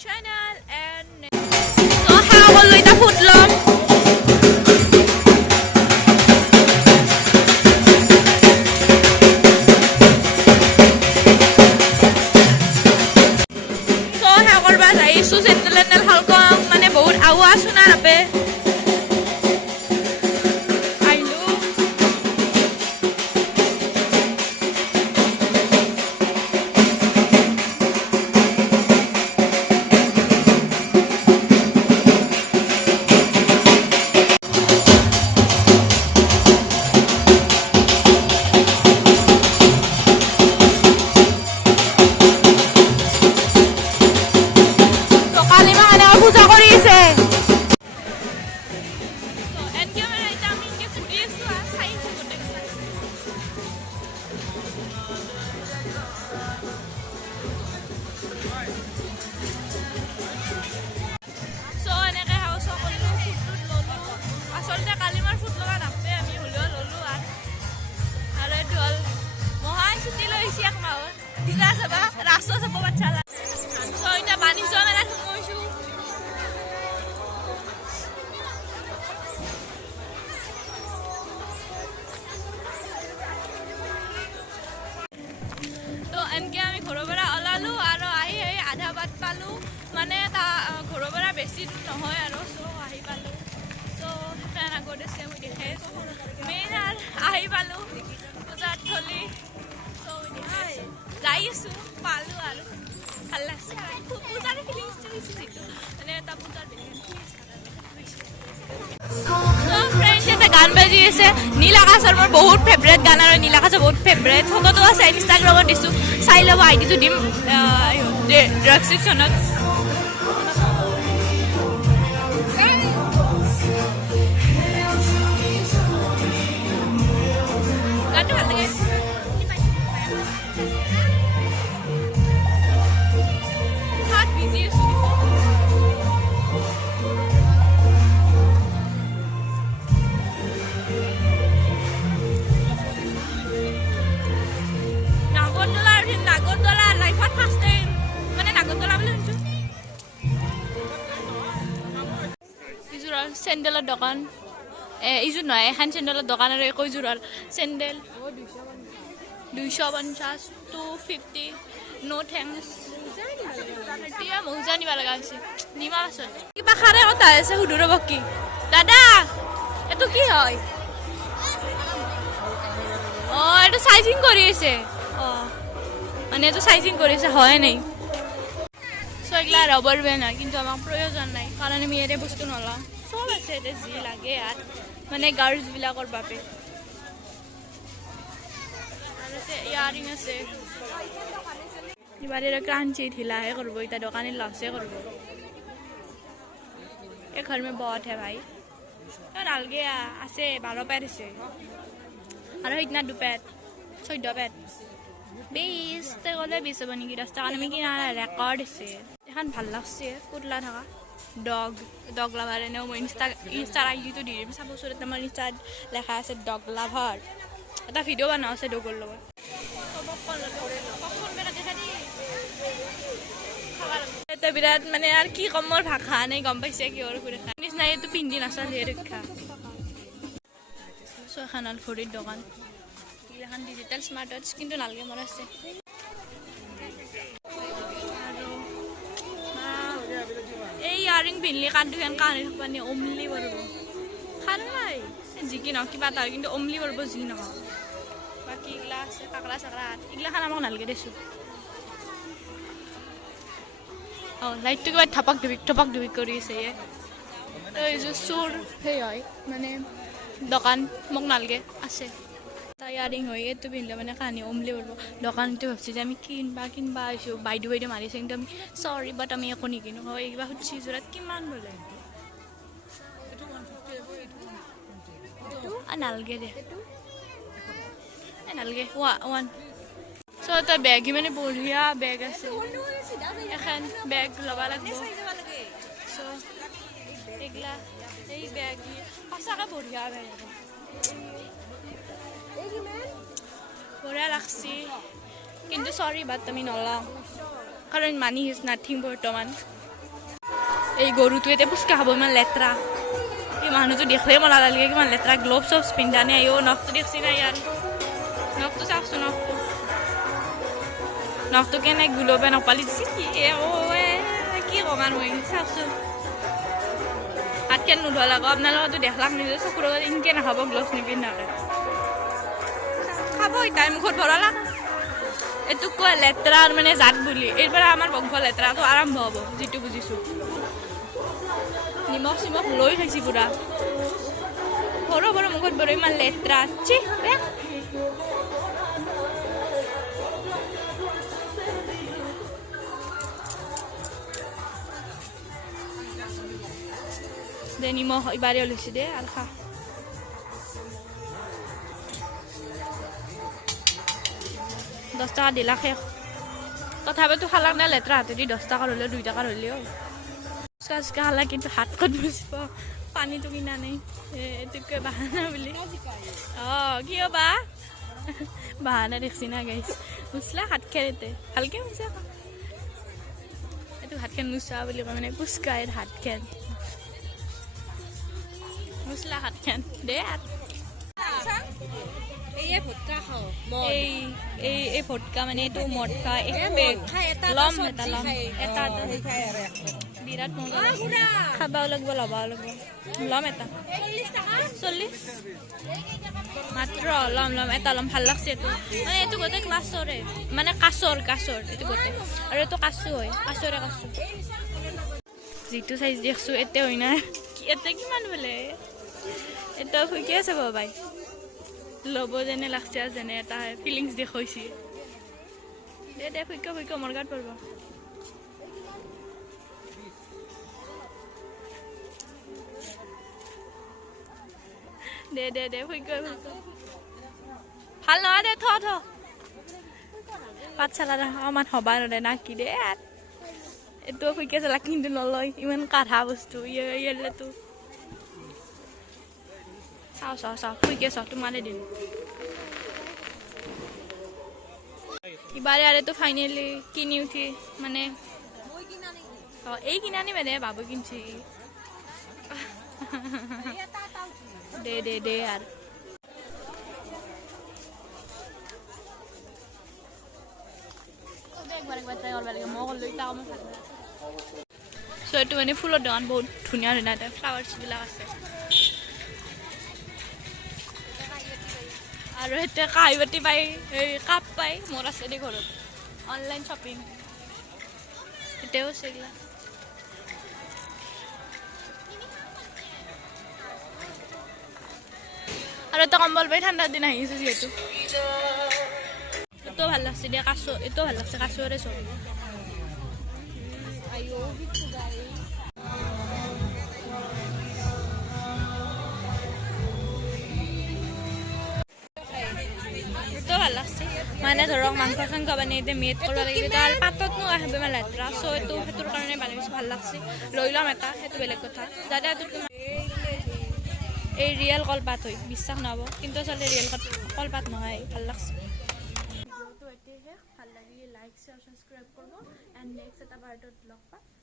channel and so how will we food long so how korba jai su channel halko mane bahut awaaz suna nape এনকে আমি ঘৰৰ পৰা ওলালো আৰু আহি আধা বাট পালো মানে তা ঘৰৰ পৰা বেছি দূৰ নহয় আৰু সো আহি পালো সো ফ্ৰেণ্ড আগতে আছে মই দেখাই মেইন আৰু আহি পালো পূজাত থলি সো যাই আছো পালো আৰু ভাল লাগছে পূজাৰ ফিলিংছটো বেছি যিটো মানে এটা পূজাৰ গান বাজি আছে নীল আকাশৰ মোৰ বহুত ফেভৰেট গান আৰু নীল আকাশৰ বহুত ফেভৰেট ফটোটো আছে ইনষ্টাগ্ৰামত দিছো চাই ল'ব আইডিটো দিম ডেছক্ৰিপশ্যনত গানটো ভাল লাগে হাত বিজি আছো চেণ্ডেলৰ দোকান এইযোৰ নহয় এখন চেণ্ডেলৰ দোকান আৰু একৈযোৰৰ চেণ্ডেল 250 250 নো থেংকছ এতিয়া মৌজা নিব লগা হৈছে নিমা আচলতে কিবা খাৰে কথা আছে সুধো ৰ'ব কি দাদা এইটো কি হয় অঁ এইটো চাইজিং কৰি আছে অঁ মানে এইটো চাইজিং কৰি আছে হয় নাই চ' এইগিলা ৰবৰ বেণ্ড হয় কিন্তু আমাক প্ৰয়োজন নাই কাৰণ আমি ইয়াতে বস্তু নলওঁ সব আছে এটা যি লাগে আৰ মানে গাৰ্লস বিলাকৰ বাবে আর আছে ইয়ারিং আছে এবারে ক্রাঞ্চি ঢিলাহে করব এটা দোকানে লসে করব এই ঘর में बहुत है भाई তো নালগে আছে 12 পেট আছে আর ইতনা দু পেট 14 পেট 20 তে গলে 20 বনি কি 10 টাকা আমি কি না রেকর্ড আছে এখন ভাল লাগছে পুতলা থাকা ডগ লাভাৰ এনেও মই ইনষ্টাৰ আইডিটো দি দিম চাব ওচৰত আমাৰ ইনষ্টাত লেখা আছে ডগ লাভাৰ এটা ভিডিঅ' বনাওঁ আছে ডগৰ লগত এটা বিৰাট মানে আৰু কি কম মোৰ ভাষা নাই গম পাইছে কিহৰ ঘূৰি খা নিচিনা এইটো পিন্ধি নাচাল সেই ৰক্ষা চ' এখন হ'ল ঘড়ীৰ দোকান এখন ডিজিটেল স্মাৰ্ট ৱাটচ কিন্তু নালগে মোৰ আছে এই ইয়াৰিং পিন্ধিলে কাণটো হেন কাণে পানী অমলি পৰিব খান নাই যি কি নহওক কিবা এটা হয় কিন্তু অমলি পৰিব যি নহওক বাকী এইগিলা আছে কাকৰা চাকৰা এইগিলা খান আমাক নালাগে দেচোন অঁ লাইটটো কিবা থপাক ধুপিক কৰি আছে এইযোৰ চোৰ সেই হয় মানে দোকান মোক নালাগে আছে ইয়াৰিং হয় এইটো পিন্ধিলে মানে কাহানি অমলি পৰিব দোকানটো ভাবছি যে আমি কিনবা আহিছোঁ বাইদেউ মাৰিছে কিন্তু আমি চৰি বাট আমি একো নিকিনো হয় কিবা সুধিছি যোৰাত কিমান বোলে নালগে দে নালগে ওৱান চ' এটা বেগ মানে বঢ়িয়া বেগ আছে এখন বেগ ল'ব লাগিব চ' এইগিলা এই বেগ সঁচাকৈ বঢ়িয়া বেগ বঢ়িয়া লাগছি কিন্তু সৰি বাট আমি নলাওঁ কাৰণ মানি ইজ নাথিং বৰ্তমান এই গৰুটো এতিয়া পুচকা খাব ইমান লেতেৰা এই মানুহটো দেখিলে মন নালাগে কিমান লেতেৰা গ্ল'ভ চভছ পিন্ধা নে আইও নখটো দেখছি না ইয়াৰ নখটো চাওকচোন নখটো কেনে গুলবে নপালি দিছে কি কি ক'ম আৰু মই চাওকচোন হাত খেল নোধোৱা আকৌ আপোনালোকেতো দেখলাক নিজে চকুৰ আগত ইনকে নাখাব গ্ল'ভছ নিপিন্ধাকে খাব এতিয়া মুখত ভৰালাক এইটোক কয় লেতেৰাৰ মানে জাত বুলি এইবাৰ আমাৰ বংশ লেতেৰাটো আৰম্ভ হ'ব যিটো বুজিছোঁ নিমখ চিমখ লৈ খাইছি পুৰা সৰু সৰু মুখত বৰ ইমান লেতেৰা চি দে নিমখ ইবাৰে ওলাইছে দে আৰু খা দহ টকা দিলা শেষ তথাপিতো খালাক নে লেতেৰা হাতেদি 10 টকাৰ হ'লেও 2 টকাৰ হ'লেও চচকা খালা কিন্তু হাত ক'ত বুজিব পানীটো কিনা নাই এইটোকে বাহানা বুলি কিয় বা বাহানা দেখছি না গাইছ মুচলা হাত খেলতে ভালকে মুচা এইটো হাত খেল মুচা বুলি কয় মানে পুচকাইৰ হাত খেল মুচলা হাত খেল দে এই ভটকা খাও এই ভটকা মানে এইটো মটকা লম এটা বিৰাট মজা খাবাও লাগিব ল'বাও লাগিব ল'ম এটা 40 মাত্ৰ ল'ম এটা ল'ম ভাল লাগছে এইটো মানে এইটো গোটেই ক্লাছৰে মানে কাছৰ এইটো গোটেই আৰু এইটো কাছু হয় কাছৰে কাছু যিটো চাইজ দেখছোঁ এতে হয় না এতে কিমান বোলে এটা শুকি আছে বাবাই ল'ব যেনে লাগছে যেনে এটা ফিলিংছ দেখুৱাইছে দে শুইক মোৰ গাত পৰিব দে শুইক ভাল নহয় দে থ পাঠশালা অকণমান হবা নদে না কি দে এইটো শুইকে চালা কিন্তু নলয় ইমান কাঢ়া বস্তু ইয়াৰলেতো চাও শুইকে চাও তোমাৰে দিন ইবাৰে আৰেতো ফাইনেলি কিনি উঠি মানে এই কিনা নি মানে বাবু কিনছি দে আর সো এইটো মানে ফুলৰ দোকান বহুত ধুনীয়া ফ্লাৱাৰ্ছবিলাক আছে আৰু এতিয়া কাঁহী বাতি পাই কাপ পাই মোৰ আছে দেই ঘৰত অনলাইন শ্বপিং এতিয়াও আছে এইগিলা আৰু এটা কম্বল পাই ঠাণ্ডাৰ দিন আহিছে যিহেতু এইটো ভাল লাগছে দিয়া কাছৰ এইটো ভাল লাগছে কাছৰে চব ভাল লাগছে মানে ধৰক মাংস চাংস বানি এতিয়া মেড কৰিব লাগিব তাৰ পাততনো আহিব ইমান লেতেৰা চ' এইটো সেইটোৰ কাৰণে বানিছোঁ ভাল লাগছে লৈ ল'ম এটা সেইটো বেলেগ কথা যাতে এইটোত এই ৰিয়েল কলপাত হয় বিশ্বাস নহ'ব কিন্তু আচলতে ৰিয়েল কলপাত নহয় ভাল লাগছে ভিডিঅ'টো এতিয়াহে ভাল লাগিলে লাইক শ্বেয়াৰ ছাবস্ক্ৰাইব কৰিব এণ্ড নেক্সট এটা পাৰ্টত লগ পাম